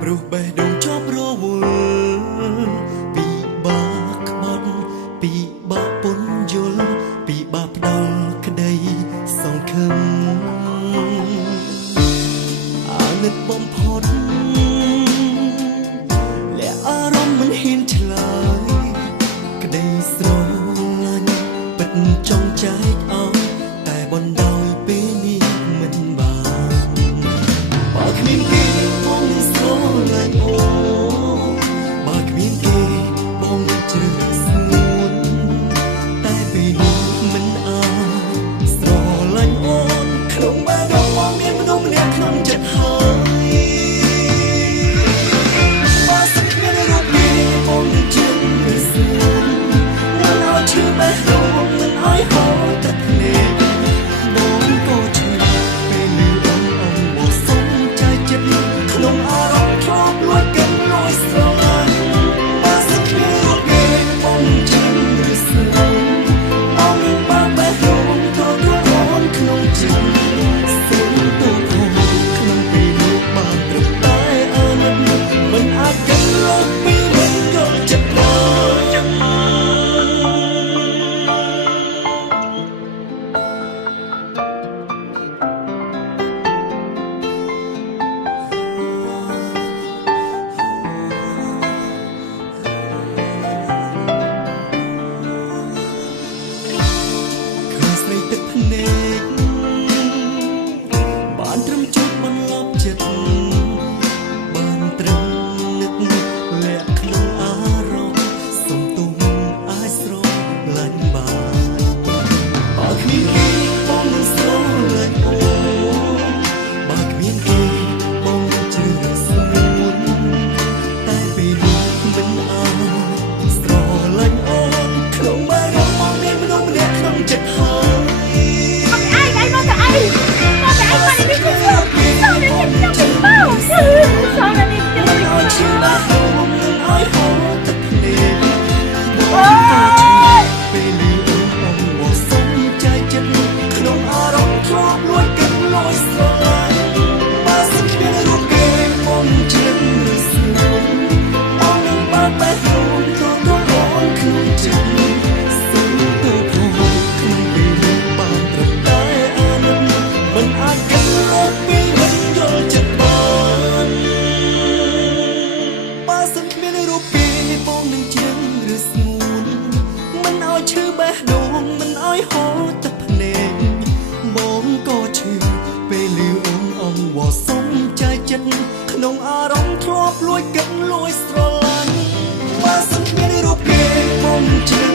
ព្រោះបេះដូងជាប់រវល់ពីបាក្បត់ពីបាពន្យល់ពីបាផ្ដល់ក្តីសង្ឃឹមអាណិតបំផុតและអារម្មណ៍មិនហ៊ានឆ្លើយក្តីស្រឡាញ់ពិតចង់ចែកឲ្យតែបណ្ដោយពេលនេះមិនបានបើគ្មានគេបងនឹងស្រឡាញ់អូបើគ្មានគេបងនឹងជ្រឹះស្ងួនតែពេលនេះមិនអាចស្រឡាញ់អូនក្នុងបែបរបស់មានមនុស្សម្នាក់ក្នុងចិត្តហើយបើសិនគ្មានរូបគេបងនឹងជ្រឹះស្ងួនមិនឲ្យឈឺបែបនោះមិនឲ្យហូរទឹកភ្នែកបងក៏ឈឺពេលនេះបងមកសុំใจចិត្តក្នុងអារម្មណ៍ធ្លាប់លួចกันលួចស្រឡាញ់បើសិនគ្មានរូបគេបងជ្រឹះស្ងួនបងនឹងបានបែបនោះក៏រងក្នុងចិត្តសូមទោសក្នុងពេលនេះបានត្រឹមតែអាណិតមិនអាចกันលើពីមិនយល់ចិត្តដល់ទឹកភ្នែកបានត្រឹមជួបបន្លប់ចិត្តបានត្រឹមនឹកលាក់ក្នុងអារម្មណ៍សំទុំអាចស្រឡាញ់បានបើគ្មានគេបងនឹងស្រឡាញ់អូបើគ្មានគេបងនឹងជ្រឹះស្ងួនតែពេលនេះមិនអាចស្រឡាញ់អូនក្នុងបែបរបស់មានមនុស្សម្នាក់ក្នុងចិត្តហើយឈឺបេះដូងមិនឲ្យហូរទឹកភ្នែកបងក៏ឈឺពេលឮអូនវ៉ាសុំใจចិត្តក្នុងអារម្មណ៍ធ្លាប់លួចកិនលួចស្រឡាញ់បើសិនគ្មានរូបគេបងជឿ